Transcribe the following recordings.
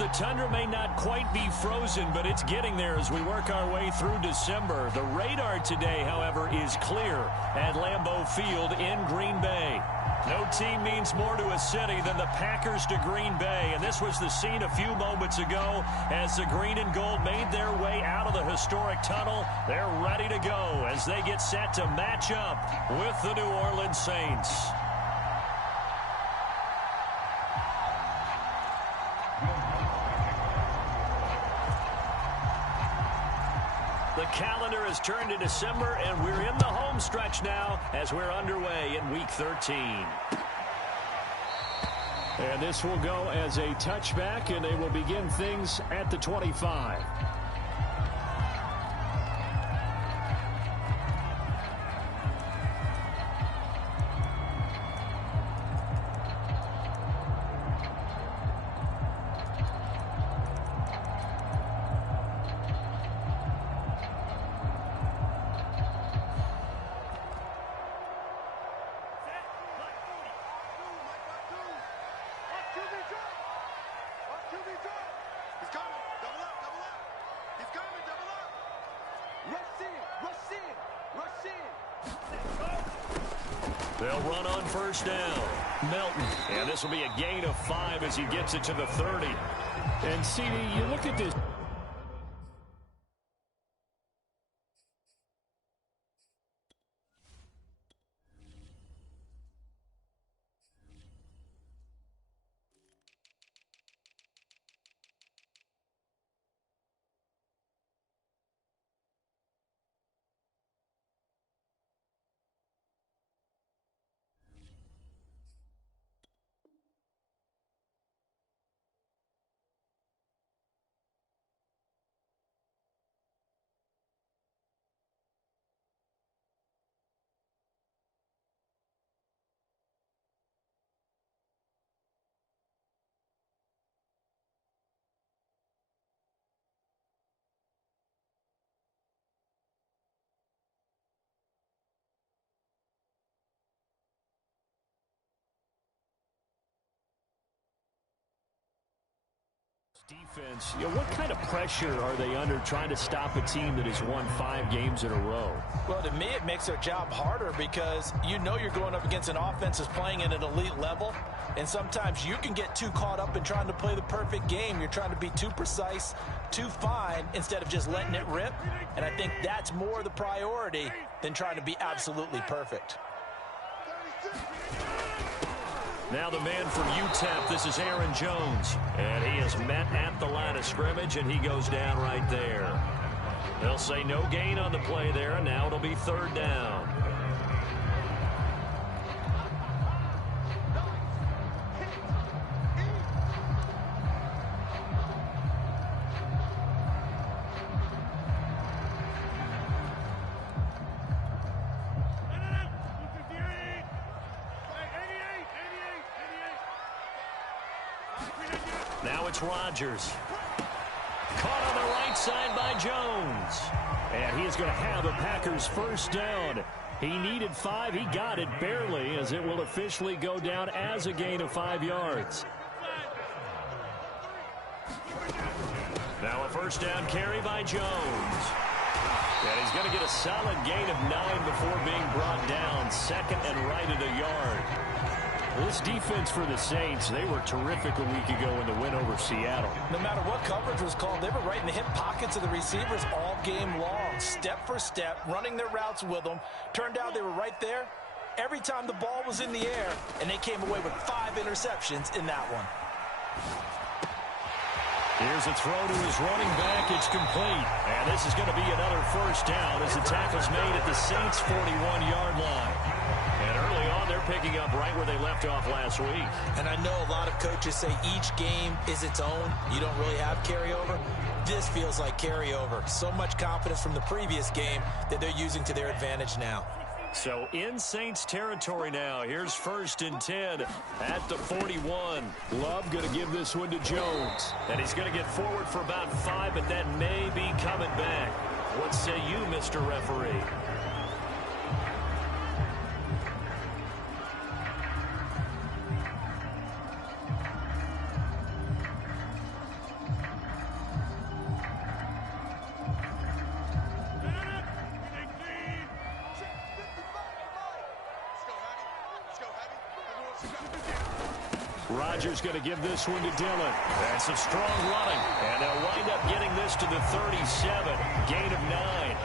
The tundra may not quite be frozen, but it's getting there as we work our way through December. The radar today, however, is clear at Lambeau Field in Green Bay. No team means more to a city than the Packers to Green Bay, and this was the scene a few moments ago as the green and gold made their way out of the historic tunnel. They're ready to go as they get set to match up with the New Orleans Saints. The calendar has turned to December, and we're in the home stretch now as we're underway in Week 13. And this will go as a touchback, and they will begin things at the 25. They'll run on first down. Melton. And this will be a gain of 5 as he gets it to the 30. And, CD, you look at this. Defense, what kind of pressure are they under trying to stop a team that has won 5 games in a row? Well, to me, it makes their job harder because you're going up against an offense that's playing at an elite level, and sometimes you can get too caught up in trying to play the perfect game. You're trying to be too precise, too fine, instead of just letting it rip, and I think that's more the priority than trying to be absolutely perfect. Now the man from UTEP, this is Aaron Jones. And he is met at the line of scrimmage, and he goes down right there. They'll say no gain on the play there, and now it'll be 3rd down. Now it's Rodgers. Caught on the right side by Jones. And he is going to have a Packers first down. He needed 5. He got it barely, as it will officially go down as a gain of 5 yards. Now a first down carry by Jones. And he's going to get a solid gain of 9 before being brought down. 2nd and right at a yard. This defense for the Saints, they were terrific a week ago in the win over Seattle. No matter what coverage was called, they were right in the hip pockets of the receivers all game long, step for step, running their routes with them. Turned out they were right there every time the ball was in the air, and they came away with 5 interceptions in that one. Here's a throw to his running back. It's complete. And this is going to be another first down as the tackle's made at the Saints' 41-yard line. And early on, they're picking up right where they left off last week. And I know a lot of coaches say each game is its own. You don't really have carryover. This feels like carryover. So much confidence from the previous game that they're using to their advantage now. So in Saints territory now. Here's 1st and 10 at the 41. Love going to give this one to Jones. And he's going to get forward for about 5, but that may be coming back. What say you, Mr. Referee? Rodgers going to give this one to Dillon. That's some strong running. And they'll wind up getting this to the 37. Gain of 9.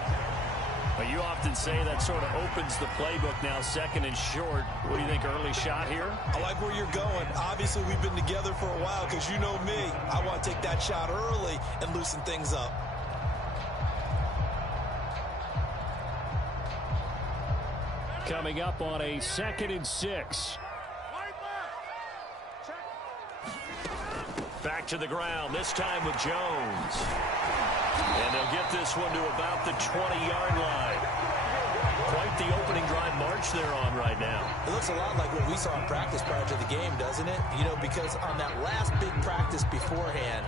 But you often say that sort of opens the playbook now, second and short. What do you think, early shot here? I like where you're going. Obviously, we've been together for a while because you know me. I want to take that shot early and loosen things up. Coming up on a 2nd and 6. Back to the ground, this time with Jones. And they'll get this one to about the 20-yard line. Quite the opening drive march they're on right now. It looks a lot like what we saw in practice prior to the game, doesn't it? You know, because on that last big practice beforehand,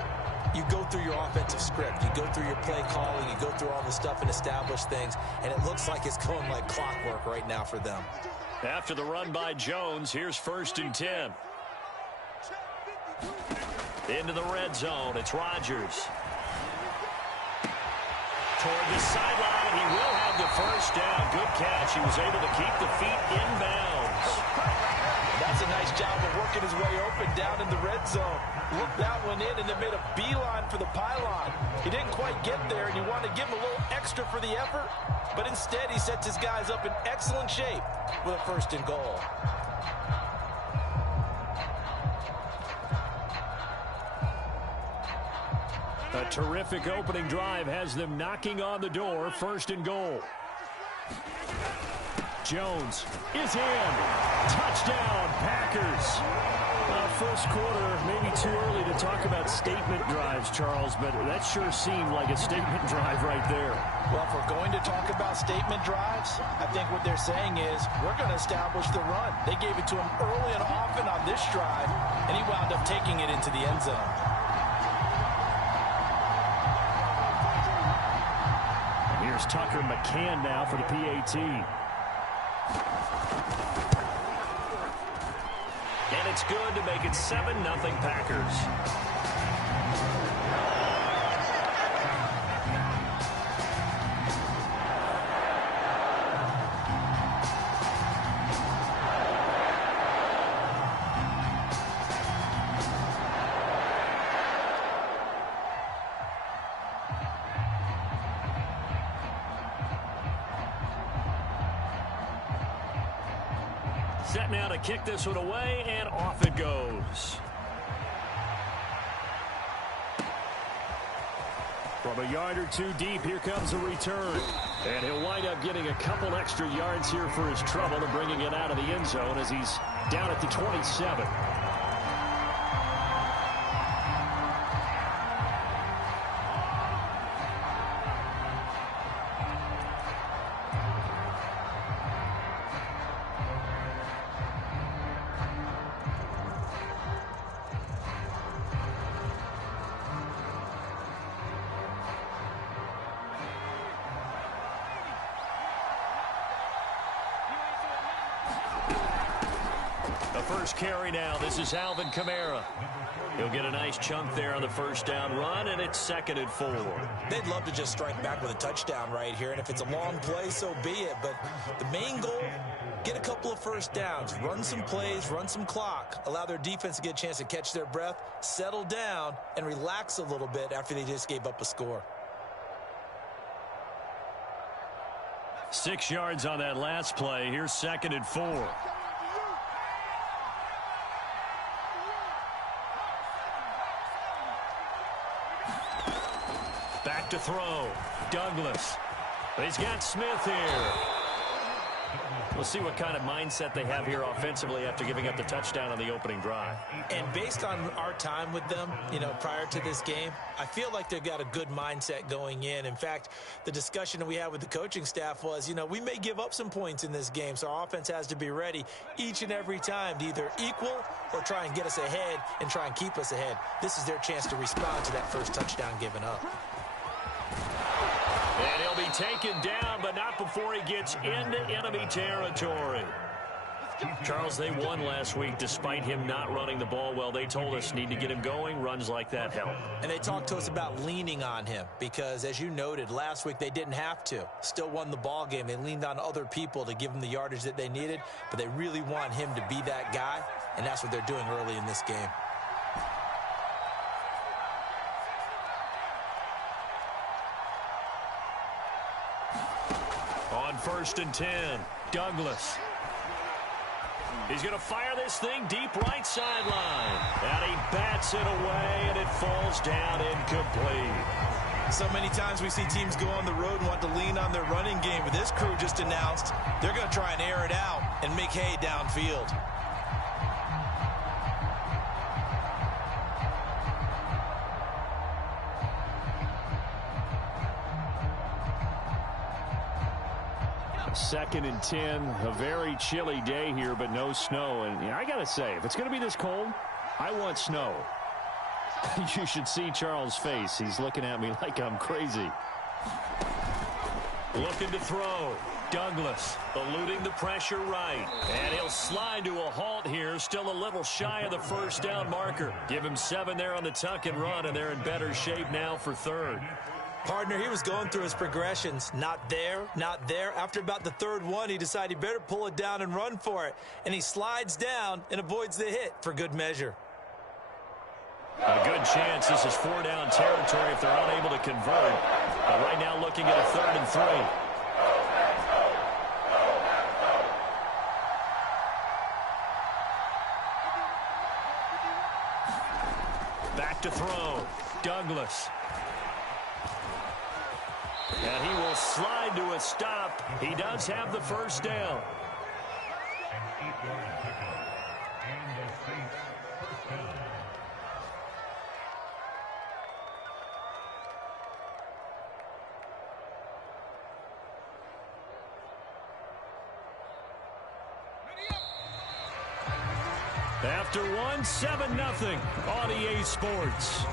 you go through your offensive script. You go through your play calling. You go through all the stuff and establish things. And it looks like it's going like clockwork right now for them. After the run by Jones, here's 1st and 10. Into the red zone, it's Rodgers. Toward the sideline, he will have the first down. Good catch. He was able to keep the feet inbounds. That's a nice job of working his way open down in the red zone. Looked that one in and then made a beeline for the pylon. He didn't quite get there, and you want to give him a little extra for the effort, but instead he sets his guys up in excellent shape with a 1st and goal. A terrific opening drive has them knocking on the door. 1st and goal. Jones is in. Touchdown, Packers. First quarter, maybe too early to talk about statement drives, Charles, but that sure seemed like a statement drive right there. Well, if we're going to talk about statement drives, I think what they're saying is we're going to establish the run. They gave it to him early and often on this drive, and he wound up taking it into the end zone. Here's Tucker McCann now for the PAT. And it's good to make it 7-0 Packers. Set now to kick this one away, and off it goes. From a yard or two deep, here comes a return. And he'll wind up getting a couple extra yards here for his trouble and bringing it out of the end zone as he's down at the 27. First carry now. This is Alvin Kamara. He'll get a nice chunk there on the first down run, and it's 2nd and 4. They'd love to just strike back with a touchdown right here, and if it's a long play, so be it. But the main goal, get a couple of first downs, run some plays, run some clock, allow their defense to get a chance to catch their breath, settle down, and relax a little bit after they just gave up a score. 6 yards on that last play. Here's 2nd and 4. Back to throw. Douglas. He's got Smith here. We'll see what kind of mindset they have here offensively after giving up the touchdown on the opening drive. And based on our time with them, you know, prior to this game, I feel like they've got a good mindset going in. In fact, the discussion that we had with the coaching staff was, you know, we may give up some points in this game, so our offense has to be ready each and every time to either equal or try and get us ahead and try and keep us ahead. This is their chance to respond to that first touchdown given up. And he'll be taken down, but not before he gets into enemy territory. Charles, they won last week despite him not running the ball well. They told us need to get him going. Runs like that help. And they talked to us about leaning on him because, as you noted, last week they didn't have to. Still won the ball game. They leaned on other people to give them the yardage that they needed, but they really want him to be that guy, and that's what they're doing early in this game. On 1st and 10, Douglas. He's going to fire this thing deep right sideline. And he bats it away, and it falls down incomplete. So many times we see teams go on the road and want to lean on their running game, but this crew just announced they're going to try and air it out and make hay downfield. Second and 10, a very chilly day here, but no snow. And I got to say, if it's going to be this cold, I want snow. You should see Charles' face. He's looking at me like I'm crazy. Looking to throw. Douglas eluding the pressure right. And he'll slide to a halt here. Still a little shy of the first down marker. Give him 7 there on the tuck and run, and they're in better shape now for 3rd. Partner, he was going through his progressions. Not there, not there. After about the 3rd one, he decided he better pull it down and run for it. And he slides down and avoids the hit for good measure. A good chance this is 4-down territory if they're unable to convert. But right now looking at a 3rd and 3. Back to throw. Douglas. And he will slide to a stop. He does have the first down. After one, 7-0 on EA Sports.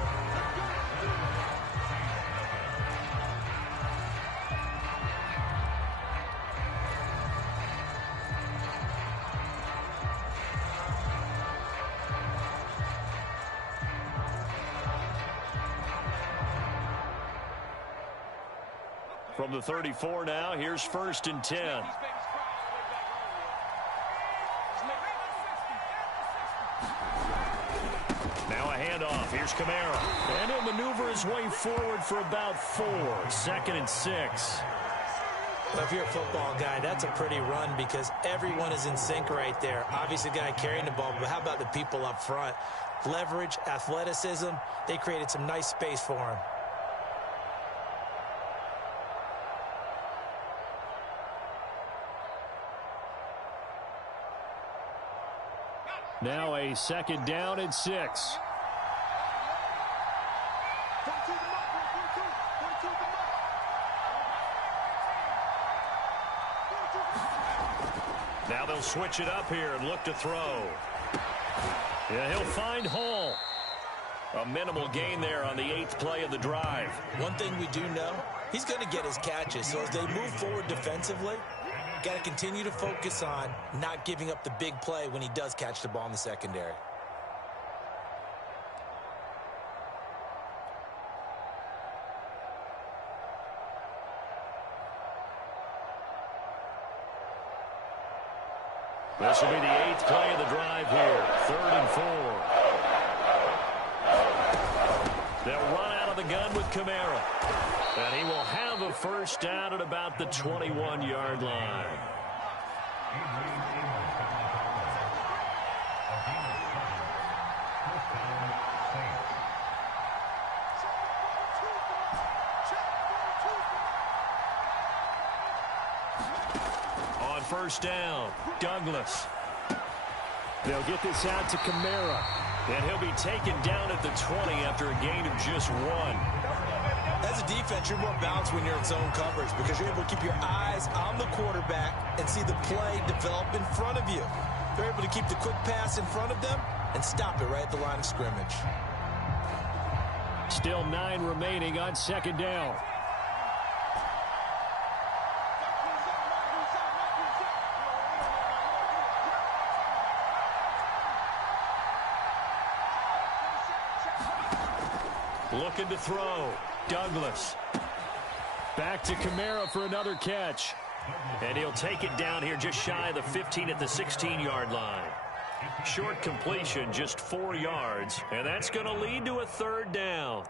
From the 34 now, here's 1st and 10. Now a handoff. Here's Kamara. And he'll maneuver his way forward for about 4. 2nd and 6. Well, if you're a football guy, that's a pretty run because everyone is in sync right there. Obviously, the guy carrying the ball, but how about the people up front? Leverage, athleticism, they created some nice space for him. Now a 2nd down and 6. Now they'll switch it up here and look to throw. Yeah, he'll find Hall. A minimal gain there on the 8th play of the drive. One thing we do know, he's going to get his catches. So as they move forward defensively, got to continue to focus on not giving up the big play when he does catch the ball in the secondary. This will be the 8th play of the drive here. 3rd and 4. They'll run out of the gun with Kamara. And he will have a first down at about the 21-yard line. On 1st down, Douglas. They'll get this out to Kamara. And he'll be taken down at the 20 after a gain of just 1. As a defense, you're more balanced when you're in zone coverage because you're able to keep your eyes on the quarterback and see the play develop in front of you. They're able to keep the quick pass in front of them and stop it right at the line of scrimmage. Still 9 remaining on 2nd down. Looking to throw. Douglas. Back to Kamara for another catch. And he'll take it down here just shy of the 15 at the 16-yard line. Short completion, just 4 yards. And that's going to lead to a third down.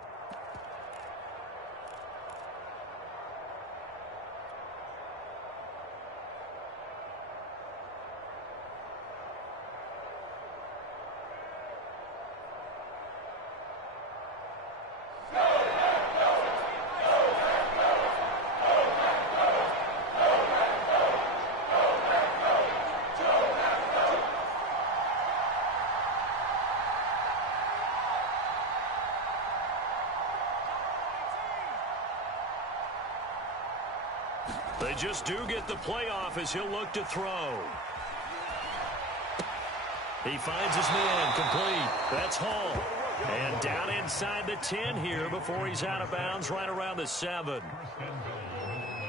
They just do get the playoff as he'll look to throw. He finds his man complete. That's Hall. And down inside the 10 here before he's out of bounds right around the 7.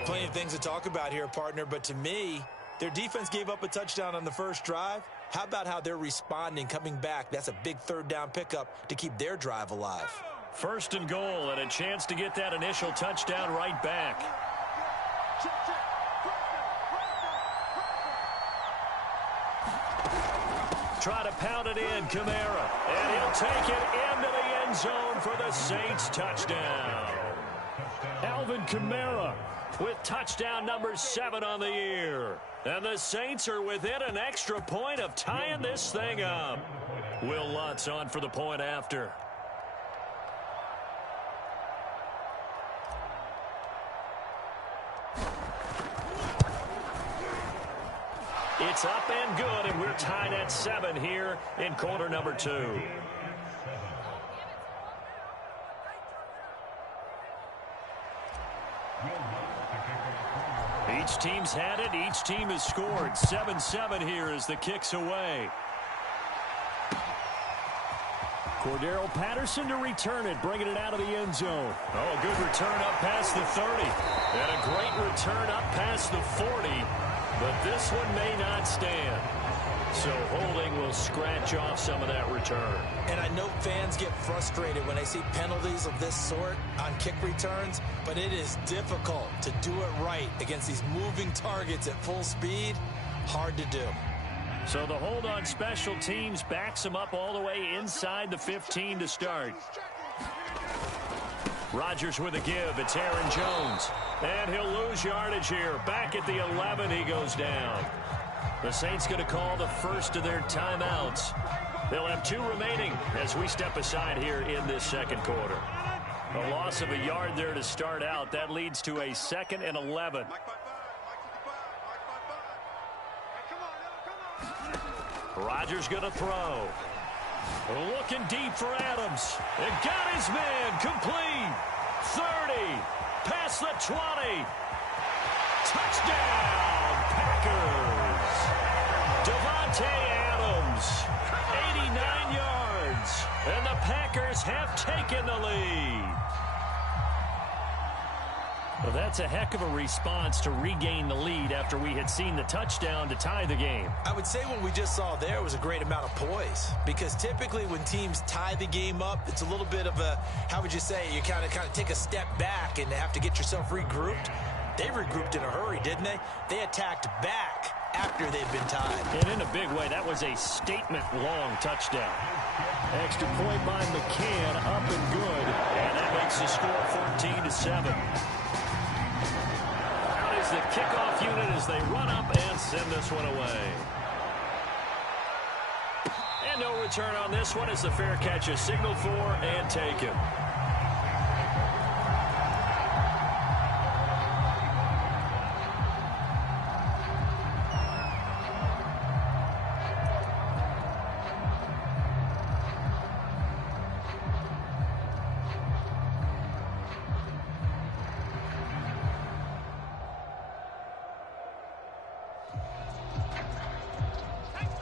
Plenty of things to talk about here, partner, but to me, their defense gave up a touchdown on the first drive. How about how they're responding, coming back? That's a big third down pickup to keep their drive alive. First and goal and a chance to get that initial touchdown right back. Try to pound it in, Kamara. And he'll take it into the end zone for the Saints touchdown. Alvin Kamara with touchdown number 7 on the year. And the Saints are within an extra point of tying this thing up. Will Lutz on for the point after. It's up and good, and we're tied at 7 here in quarter number 2. Each team's had it. Each team has scored. 7-7 here as the kick's away. Cordero Patterson to return it, bringing it out of the end zone. Oh, good return up past the 30. And a great return up past the 40. But this one may not stand. So holding will scratch off some of that return. And I know fans get frustrated when they see penalties of this sort on kick returns, but it is difficult to do it right against these moving targets at full speed. Hard to do. So the hold on special teams backs him up all the way inside the 15 to start. Rodgers with a give. It's Aaron Jones. And he'll lose yardage here. Back at the 11, he goes down. The Saints going to call the first of their timeouts. They'll have 2 remaining as we step aside here in this second quarter. A loss of a yard there to start out. That leads to a 2nd and 11. Rodgers going to throw. Looking deep for Adams. And got his man complete. 30. Past the 20. Touchdown, Packers. Devontae Adams. 89 yards. And the Packers have taken the lead. Well, that's a heck of a response to regain the lead after we had seen the touchdown to tie the game. I would say what we just saw there was a great amount of poise, because typically when teams tie the game up, it's a little bit of a, how would you say, you kind of take a step back and have to get yourself regrouped. They regrouped in a hurry, didn't they? They attacked back after they'd been tied. And in a big way, that was a statement-long touchdown. Extra point by McCann, up and good. And that makes the score 14-7. The kickoff unit as they run up and send this one away. And no return on this one as the fair catch is signaled for and taken.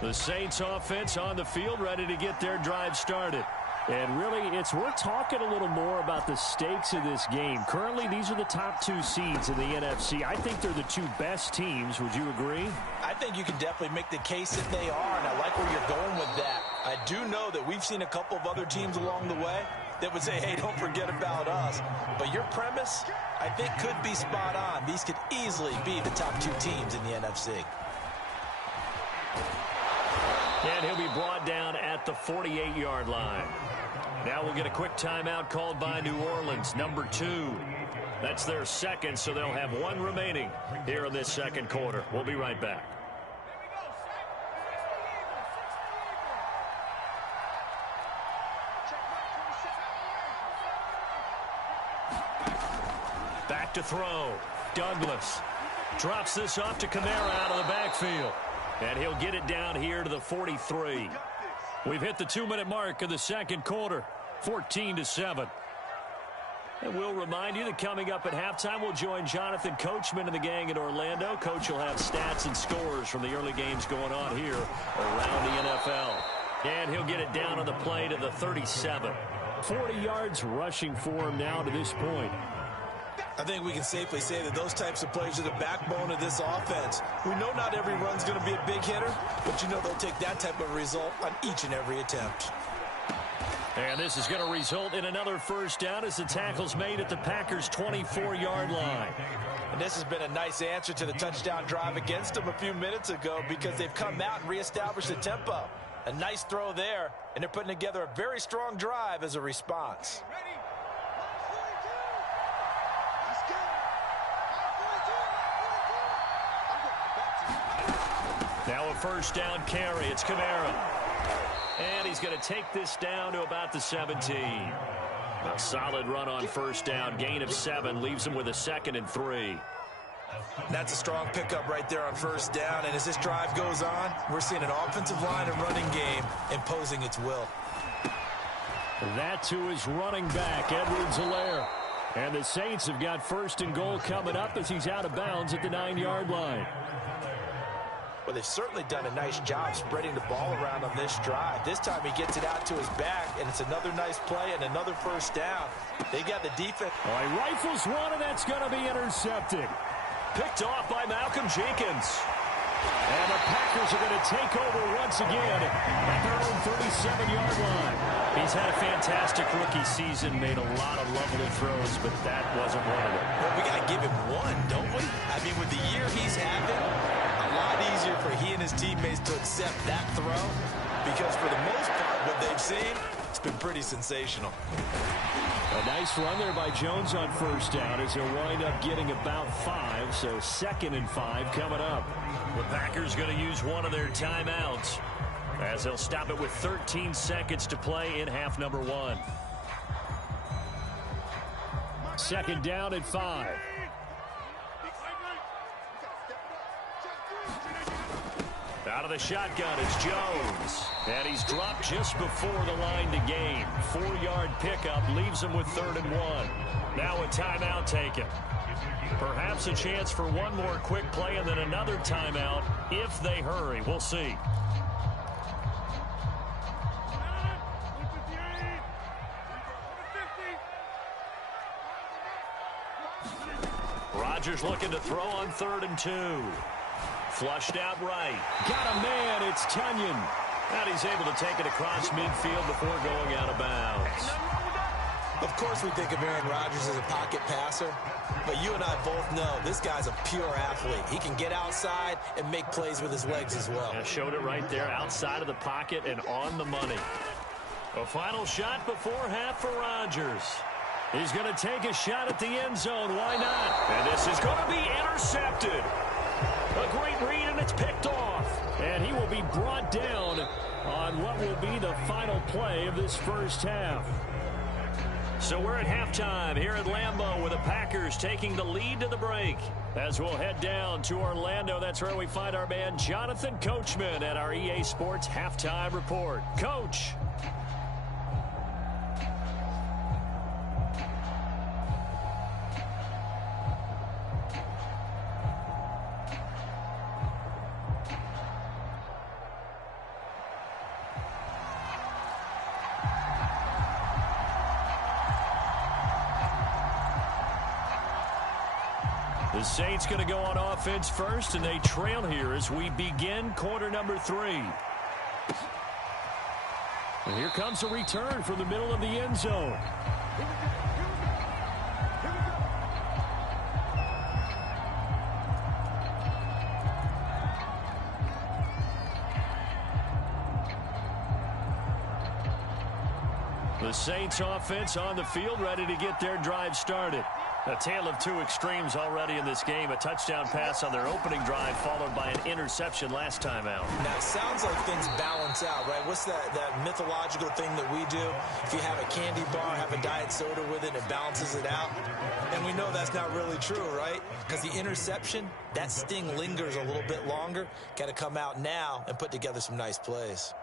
The Saints offense on the field, ready to get their drive started. And really, we're talking a little more about the stakes of this game. Currently, these are the top 2 seeds in the NFC. I think they're the 2 best teams. Would you agree? I think you can definitely make the case that they are, and I like where you're going with that. I do know that we've seen a couple of other teams along the way that would say, hey, don't forget about us. But your premise, I think, could be spot on. These could easily be the top 2 teams in the NFC. And he'll be brought down at the 48-yard line. Now we'll get a quick timeout called by New Orleans, number 2. That's their second, so they'll have 1 remaining here in this second quarter. We'll be right back. Back to throw. Douglas drops this off to Kamara out of the backfield. And he'll get it down here to the 43. We've hit the 2-minute mark of the second quarter, 14-7. And we'll remind you that coming up at halftime, we'll join Jonathan Coachman and the gang in Orlando. Coach will have stats and scores from the early games going on here around the NFL. And he'll get it down on the play to the 37. 40 yards rushing for him now to this point. I think we can safely say that those types of plays are the backbone of this offense. We know not every run's going to be a big hitter, but you know they'll take that type of result on each and every attempt. And this is going to result in another first down as the tackle's made at the Packers' 24-yard line. And this has been a nice answer to the touchdown drive against them a few minutes ago because they've come out and reestablished the tempo. A nice throw there, and they're putting together a very strong drive as a response. Now a first down carry. It's Kamara. And he's going to take this down to about the 17. A solid run on first down. Gain of 7 leaves him with a 2nd and 3. That's a strong pickup right there on first down. And as this drive goes on, we're seeing an offensive line and running game imposing its will. That to his running back, Edwards-Helaire. And the Saints have got 1st and goal coming up as he's out of bounds at the 9-yard line. Well, they've certainly done a nice job spreading the ball around on this drive. This time he gets it out to his back, and it's another nice play and another first down. They got the defense. All right, rifles one, and that's going to be intercepted. Picked off by Malcolm Jenkins. And the Packers are going to take over once again at their own 37-yard line. He's had a fantastic rookie season, made a lot of lovely throws, but that wasn't one of them. Well, we got to give him one, don't we? I mean, with the year he's having, a lot easier for he and his teammates to accept that throw because for the most part, what they've seen, it's been pretty sensational. A nice run there by Jones on first down as he'll wind up getting about 5, so 2nd and 5 coming up. The Packers going to use one of their timeouts as they'll stop it with 13 seconds to play in half number 1. 2nd down at 5. Out of the shotgun, it's Jones. And he's dropped just before the line to gain. 4-yard pickup leaves him with 3rd and 1. Now a timeout taken. Perhaps a chance for one more quick play and then another timeout if they hurry. We'll see. Rodgers looking to throw on 3rd and 2. Flushed out right. Got a man. It's Tunyon. And he's able to take it across midfield before going out of bounds. Of course we think of Aaron Rodgers as a pocket passer, but you and I both know this guy's a pure athlete. He can get outside and make plays with his legs as well. Yeah, showed it right there outside of the pocket and on the money. A final shot before half for Rodgers. He's going to take a shot at the end zone. Why not? And this is going to be intercepted. A great read, and it's picked off. And he will be brought down on what will be the final play of this first half. So we're at halftime here at Lambeau with the Packers taking the lead to the break. As we'll head down to Orlando, that's where we find our man Jonathan Coachman at our EA Sports Halftime Report. Coach. The Saints going to go on offense first, and they trail here as we begin quarter number 3. And here comes a return from the middle of the end zone. The Saints offense on the field, ready to get their drive started. A tale of two extremes already in this game. A touchdown pass on their opening drive, followed by an interception last time out. Now, it sounds like things balance out, right? What's that mythological thing that we do? If you have a candy bar, have a diet soda with it, it balances it out. And we know that's not really true, right? Because the interception, that sting lingers a little bit longer. Got to come out now and put together some nice plays.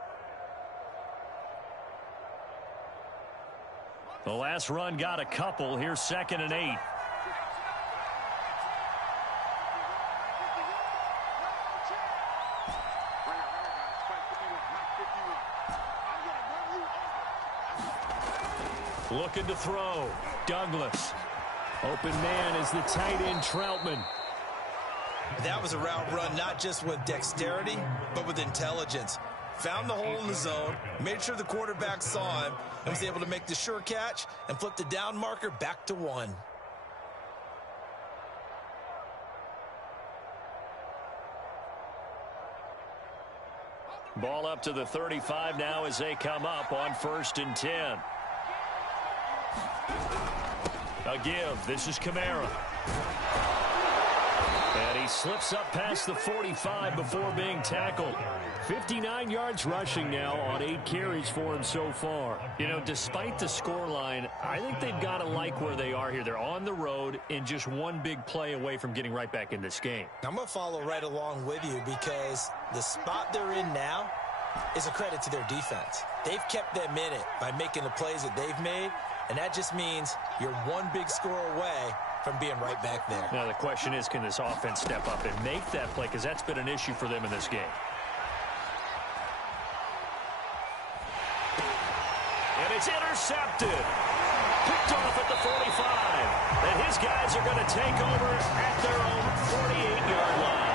The last run got a couple. Here's 2nd and 8. Looking to throw. Douglas. Open man is the tight end, Troutman. That was a route run not just with dexterity, but with intelligence. Found the hole in the zone, made sure the quarterback saw him, and was able to make the sure catch and flip the down marker back to 1. Ball up to the 35 now as they come up on 1st and 10. A give. This is Kamara. And he slips up past the 45 before being tackled. 59 yards rushing now on 8 carries for him so far. You know, despite the scoreline, I think they've got to like where they are here. They're on the road and just one big play away from getting right back in this game. I'm going to follow right along with you because the spot they're in now is a credit to their defense. They've kept them in it by making the plays that they've made, and that just means you're one big score away from being right back there. Now, the question is, can this offense step up and make that play? Because that's been an issue for them in this game. And it's intercepted. Picked off at the 45. And his guys are going to take over at their own 48-yard line.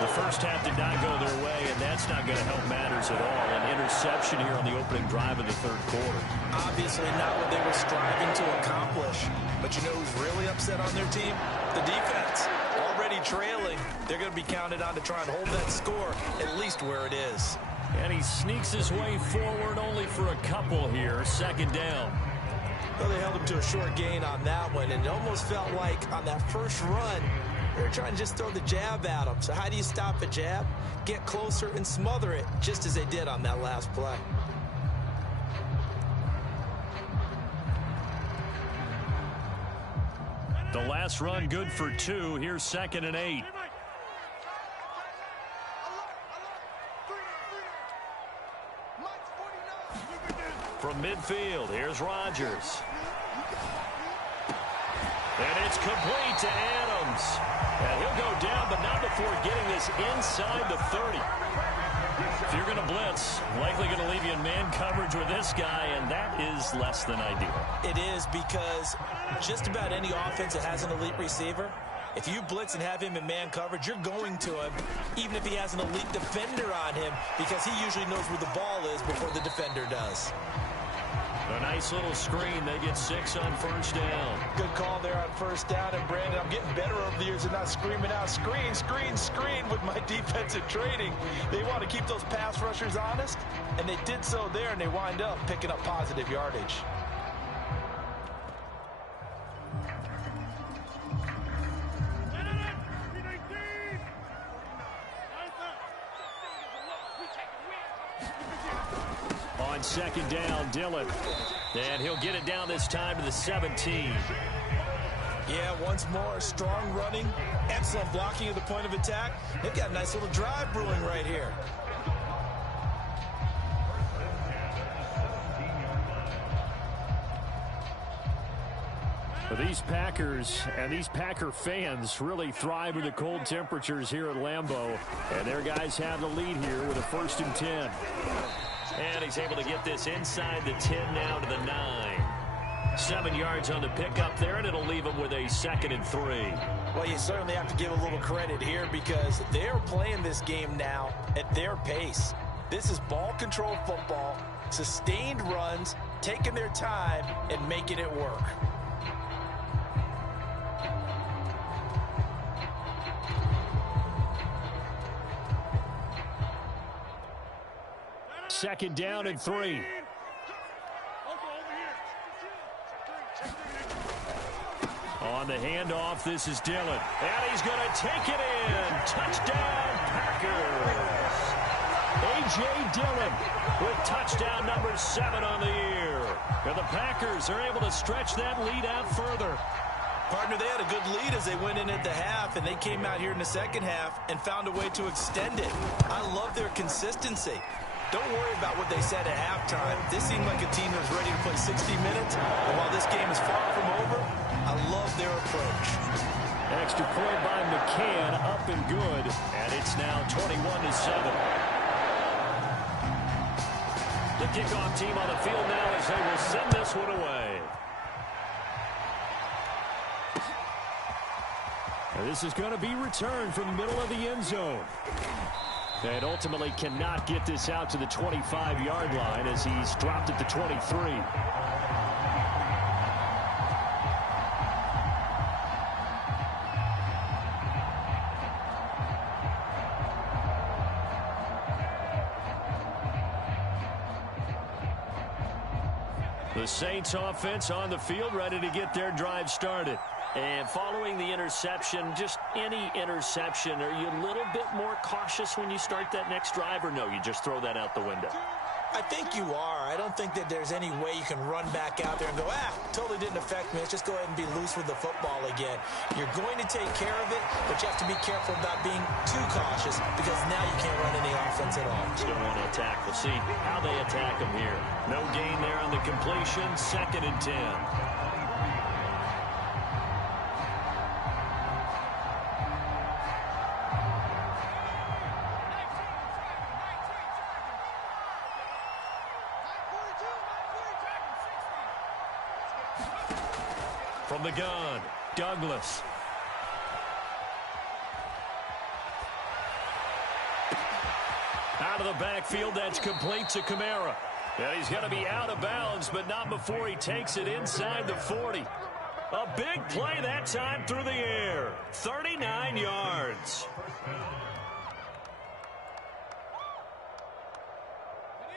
The first half did not go their way, and that's not going to help matters at all. An interception here on the opening drive of the 3rd quarter. Obviously not what they were striving to accomplish. But you know who's really upset on their team? The defense. Already trailing. They're going to be counted on to try and hold that score at least where it is. And he sneaks his way forward only for a couple here. 2nd down. Well, they held him to a short gain on that one, and it almost felt like on that first run, they were trying to just throw the jab at him. So how do you stop a jab? Get closer and smother it, just as they did on that last play. The last run good for 2. Here's 2nd and 8. From midfield, here's Rodgers. And it's complete to Adams. And he'll go down, but not before getting this inside the 30. If you're going to blitz, likely going to leave you in man coverage with this guy, and that is less than ideal. It is, because just about any offense that has an elite receiver, if you blitz and have him in man coverage, you're going to him, even if he has an elite defender on him, because he usually knows where the ball is before the defender does. A nice little screen. They get 6 on 1st down. Good call there on 1st down. And, Brandon, I'm getting better over the years and not screaming out, screen, screen, screen with my defensive training. They want to keep those pass rushers honest, and they did so there, and they wind up picking up positive yardage. On 2nd down, Dillon. And he'll get it down this time to the 17. Yeah, once more, strong running, excellent blocking at the point of attack. They've got a nice little drive brewing right here. But these Packers and these Packer fans really thrive with the cold temperatures here at Lambeau. And their guys have the lead here with a 1st and 10. And he's able to get this inside the 10 now to the 9. 7 yards on the pickup there, and it'll leave him with a 2nd and 3. Well, you certainly have to give a little credit here because they're playing this game now at their pace. This is ball control football. sustained runs, taking their time, and making it work. Second down and 3. On the handoff, this is Dillon. And he's going to take it in. Touchdown, Packers. A.J. Dillon with touchdown number 7 on the year. And the Packers are able to stretch that lead out further. Partner, they had a good lead as they went in at the half, and they came out here in the second half and found a way to extend it. I love their consistency. Don't worry about what they said at halftime. This seemed like a team that was ready to play 60 minutes. And while this game is far from over, I love their approach. Extra point by McCann, up and good. And it's now 21-7. The kickoff team on the field now as they will send this one away. And this is going to be returned from the middle of the end zone. And ultimately cannot get this out to the 25-yard line as he's dropped at the 23. The Saints offense on the field ready to get their drive started. And following the interception, just any interception, are you a little bit more cautious when you start that next drive, or no, you just throw that out the window? I think you are. I don't think that there's any way you can run back out there and go, totally didn't affect me. Let's just go ahead and be loose with the football again. You're going to take care of it, but you have to be careful about being too cautious because now you can't run any offense at all. Still want to attack. We'll see how they attack them here. No gain there on the completion. 2nd and 10. From the gun, Douglas. Out of the backfield, that's complete to Kamara. And he's going to be out of bounds, but not before he takes it inside the 40. A big play that time through the air. 39 yards.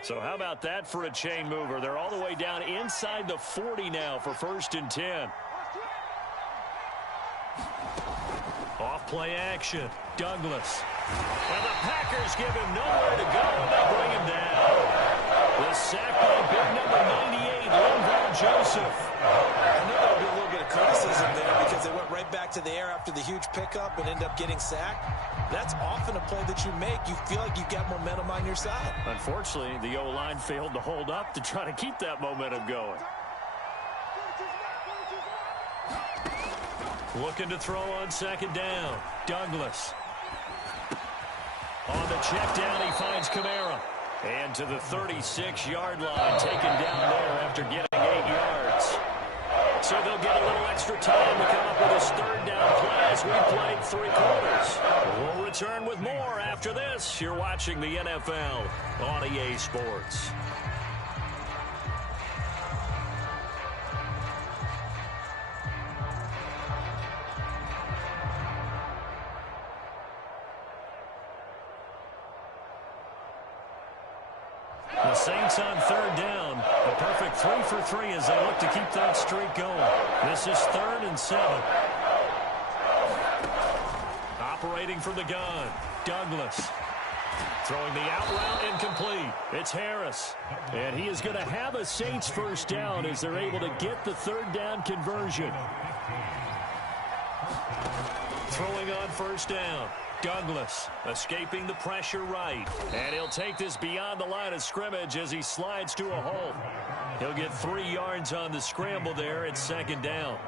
So how about that for a chain mover? They're all the way down inside the 40 now for 1st and 10. Off play action, Douglas. And the Packers give him nowhere to go, and they bring him down. The sack by big number 98, Linval Joseph. I know there'll be a little bit of criticism there because they went right back to the air after the huge pickup and ended up getting sacked. That's often a play that you make. You feel like you've got momentum on your side. Unfortunately, the O-line failed to hold up to try to keep that momentum going. Looking to throw on 2nd down. Douglas. On the check down, he finds Kamara. And to the 36-yard line, taken down there after getting 8 yards. So they'll get a little extra time to come up with his 3rd down play as we played 3 quarters. We'll return with more after this. You're watching the NFL on EA Sports. The Saints on 3rd down. A perfect 3 for 3 as they look to keep that streak going. This is 3rd and 7. Operating from the gun, Douglas. Throwing the out route incomplete. It's Harris. And he is going to have a Saints 1st down as they're able to get the 3rd down conversion. Throwing on 1st down. Douglas escaping the pressure right. And he'll take this beyond the line of scrimmage as he slides to a halt. He'll get 3 yards on the scramble there at 2nd down.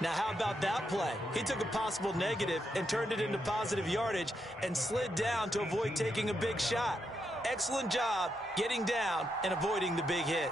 Now, how about that play? He took a possible negative and turned it into positive yardage and slid down to avoid taking a big shot. Excellent job getting down and avoiding the big hit.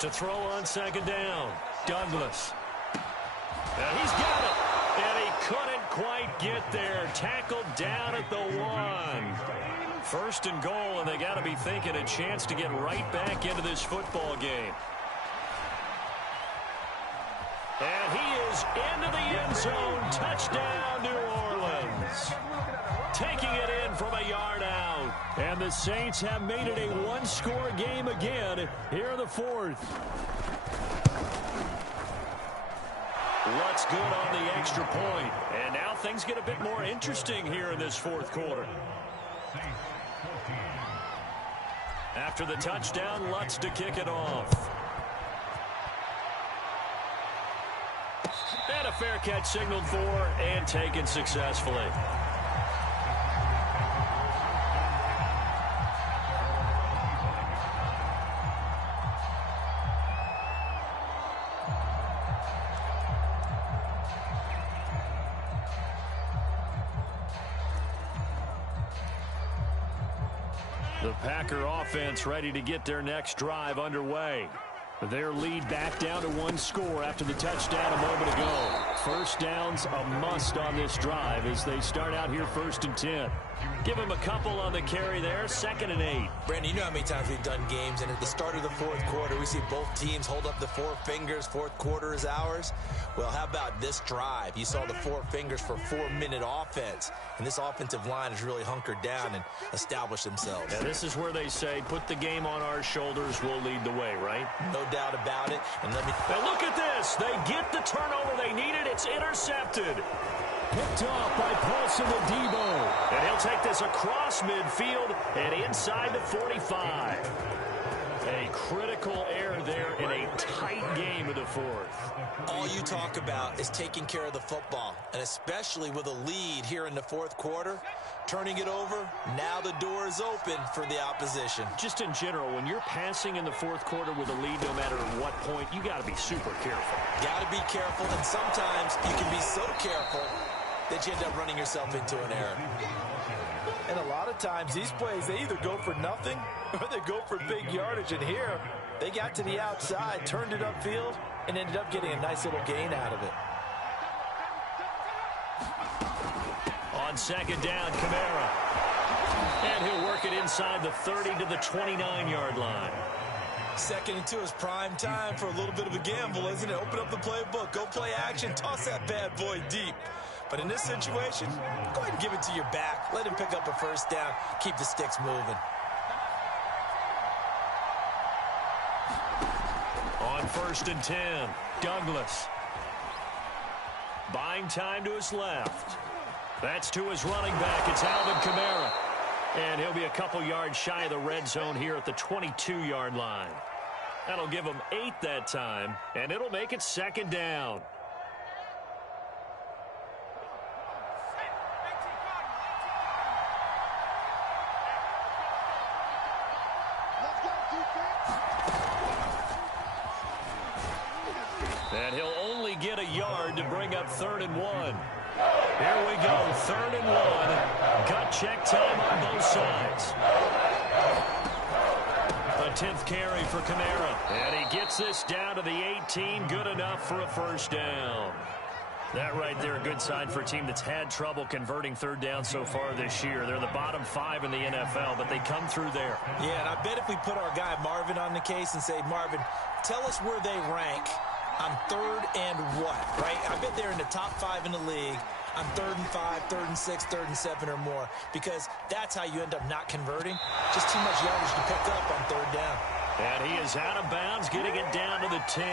To throw on second down, Douglas. And he's got it. And he couldn't quite get there. Tackled down at the 1. First and goal, and they got to be thinking a chance to get right back into this football game. And he is into the end zone. Touchdown, New Orleans. Taking it in from a yard out. And the Saints have made it a one-score game again here in the fourth. Lutz good on the extra point. And now things get a bit more interesting here in this fourth quarter. After the touchdown, Lutz to kick it off. And a fair catch signaled for and taken successfully. The Packer offense ready to get their next drive underway. Their lead back down to one score after the touchdown a moment ago. First down's a must on this drive as they start out here 1st and 10. Give him a couple on the carry there, 2nd and 8. Brandon, you know how many times we've done games, and at the start of the fourth quarter, we see both teams hold up the 4 fingers, fourth quarter is ours. Well, how about this drive? You saw the 4 fingers for 4-minute offense, and this offensive line has really hunkered down and established themselves. Yeah, this is where they say, put the game on our shoulders, we'll lead the way, right? No doubt about it. And now look at this. They get the turnover they needed. It's intercepted. Picked off by Paulson Adebo. And he'll take this across midfield and inside the 45. A critical error there in a tight game of the fourth. All you talk about is taking care of the football, and especially with a lead here in the fourth quarter. Turning it over, now the door is open for the opposition. Just in general, when you're passing in the fourth quarter with a lead, no matter at what point, you got to be super careful. Got to be careful, and sometimes you can be so careful that you end up running yourself into an error. And a lot of times, these plays, they either go for nothing or they go for big yardage. And here, they got to the outside, turned it upfield, and ended up getting a nice little gain out of it. On second down, Kamara. And he'll work it inside the 30 to the 29-yard line. 2nd and 2 is prime time for a little bit of a gamble, isn't it? Open up the playbook, go play action, toss that bad boy deep. But in this situation, go ahead and give it to your back. Let him pick up a first down. Keep the sticks moving. On 1st and 10, Douglas. Buying time to his left. That's to his running back. It's Alvin Kamara. And he'll be a couple yards shy of the red zone here at the 22-yard line. That'll give him 8 that time, and it'll make it 2nd down. And he'll only get a yard to bring up 3rd and 1. Here we go, 3rd and 1. Gut check time on both sides. A 10th carry for Kamara. And he gets this down to the 18. Good enough for a first down. That right there, a good sign for a team that's had trouble converting 3rd down so far this year. They're the bottom 5 in the NFL, but they come through there. Yeah, and I bet if we put our guy Marvin on the case and say, Marvin, tell us where they rank on 3rd and what, right? I bet they're in the top 5 in the league on 3rd and 5, 3rd and 6, 3rd and 7 or more, because that's how you end up not converting. Just too much yardage to pick up on 3rd down. And he is out of bounds, getting it down to the 10.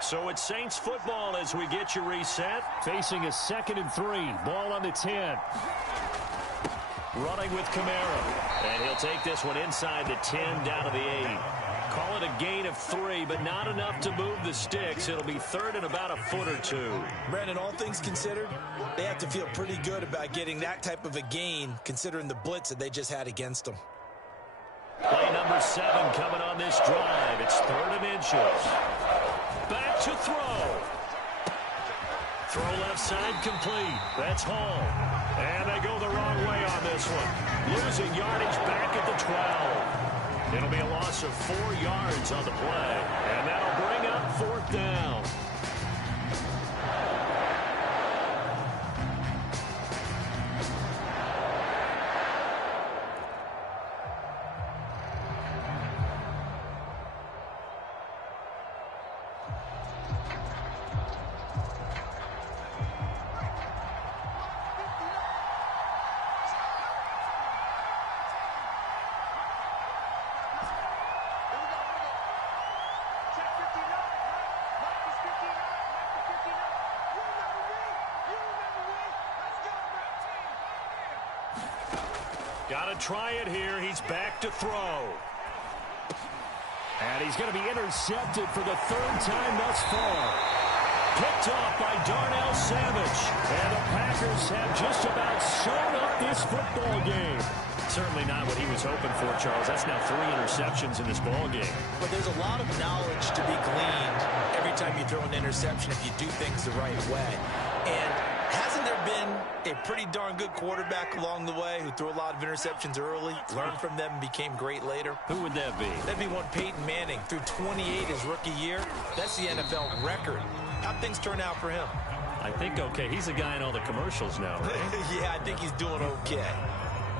So it's Saints football as we get you reset. Facing a 2nd and 3. Ball on the 10. Running with Kamara. And he'll take this one inside the 10 down to the 8. Call it a gain of 3, but not enough to move the sticks. It'll be 3rd and about a foot or 2. Brandon, all things considered, they have to feel pretty good about getting that type of a gain, considering the blitz that they just had against them. Play number 7 coming on this drive. It's 3rd and inches. Back to throw. Throw left side complete. That's Hall. And they go the wrong way on this one. Losing yardage back at the 12. It'll be a loss of 4 yards on the play. And that'll bring up 4th down. Got to try it here. He's back to throw. And he's going to be intercepted for the 3rd time thus far. Picked off by Darnell Savage. And the Packers have just about sewn up this football game. Certainly not what he was hoping for, Charles. That's now 3 interceptions in this ball game. But there's a lot of knowledge to be gleaned every time you throw an interception if you do things the right way. And hasn't there been a pretty darn good quarterback along the way who threw a lot of interceptions early, learned from them, and became great later? Who would that be? That'd be one Peyton Manning. Threw 28 his rookie year. That's the NFL record. How'd things turn out for him? I think okay. He's a guy in all the commercials now, right? Yeah, I think he's doing okay.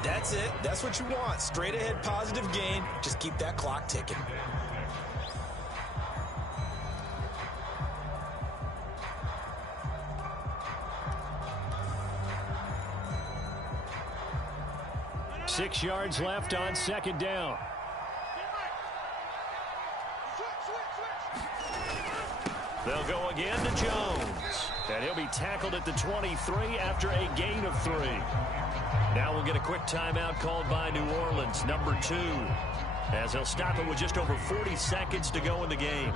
That's it. That's what you want. Straight ahead positive gain. Just keep that clock ticking. Six yards left on 2nd down. They'll go again to Jones. And he'll be tackled at the 23 after a gain of 3. Now we'll get a quick timeout called by New Orleans, number 2, as they'll stop it with just over 40 seconds to go in the game.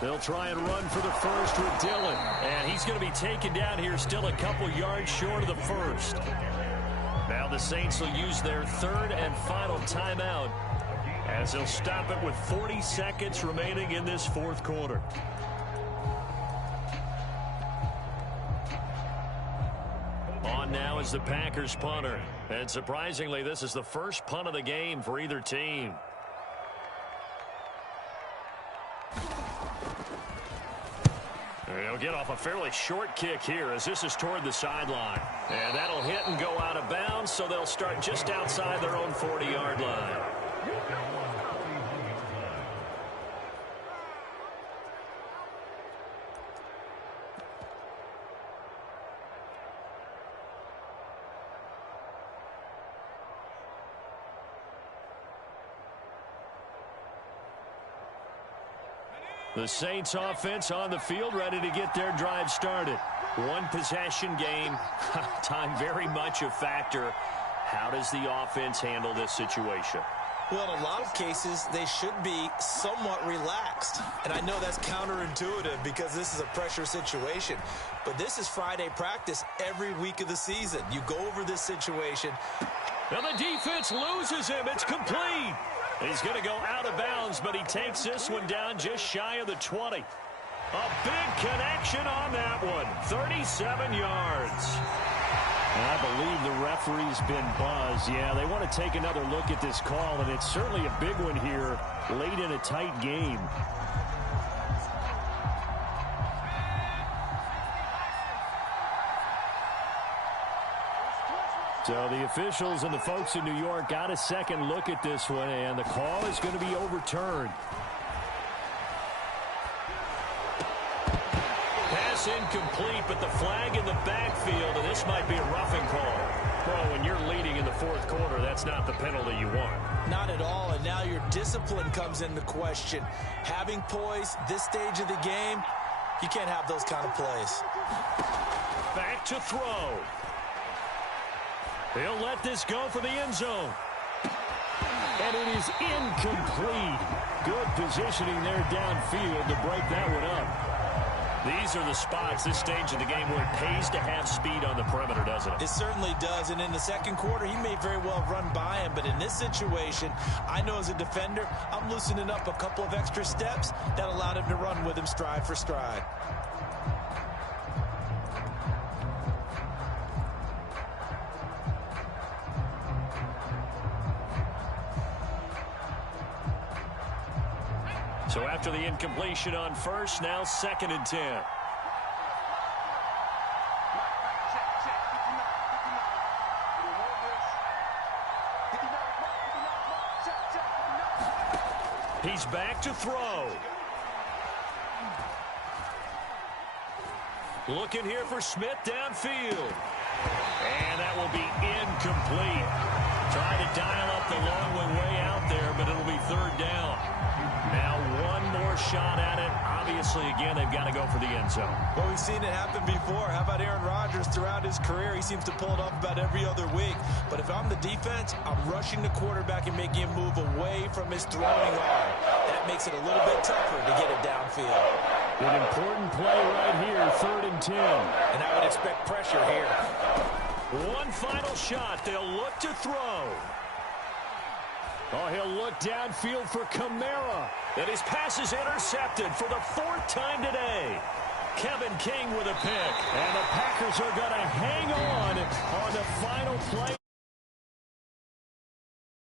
They'll try and run for the first with Dillon. And he's going to be taken down here still a couple yards short of the first. Now the Saints will use their 3rd and final timeout as they'll stop it with 40 seconds remaining in this 4th quarter. On now is the Packers punter. And surprisingly, this is the first punt of the game for either team. They'll get off a fairly short kick here as this is toward the sideline. And that'll hit and go out of bounds, so they'll start just outside their own 40-yard line. The Saints offense on the field, ready to get their drive started. One possession game, time very much a factor. How does the offense handle this situation? Well, in a lot of cases, they should be somewhat relaxed. And I know that's counterintuitive because this is a pressure situation. But this is Friday practice every week of the season. You go over this situation. Now the defense loses him. It's complete. He's going to go out of bounds, but he takes this one down just shy of the 20. A big connection on that one. 37 yards. And I believe the referee's been buzzed. Yeah, they want to take another look at this call, and it's certainly a big one here late in a tight game. So the officials and the folks in New York got a second look at this one, and the call is going to be overturned. Pass incomplete, but the flag in the backfield, and this might be a roughing call. Well, when you're leading in the fourth quarter, that's not the penalty you want. Not at all, and now your discipline comes into question. Having poise this stage of the game, you can't have those kind of plays. Back to throw. He'll let this go for the end zone. And it is incomplete. Good positioning there downfield to break that one up. These are the spots, this stage of the game, where it pays to have speed on the perimeter, doesn't it? It certainly does, and in the second quarter, he may very well run by him, but in this situation, I know as a defender, I'm loosening up a couple of extra steps that allowed him to run with him stride for stride. So after the incompletion on first, now 2nd and 10. He's back to throw. Looking here for Smith downfield. And that will be incomplete. Trying to dial up the long one way out there, but it'll be 3rd down. Now one more shot at it. Obviously, again, they've got to go for the end zone. Well, we've seen it happen before. How about Aaron Rodgers throughout his career? He seems to pull it off about every other week. But if I'm the defense, I'm rushing the quarterback and making him move away from his throwing arm. That makes it a little bit tougher to get it downfield. An important play right here, 3rd and 10. And I would expect pressure here. One final shot. They'll look to throw. Oh, he'll look downfield for Kamara. And his pass is intercepted for the 4th time today. Kevin King with a pick. And the Packers are going to hang on the final play.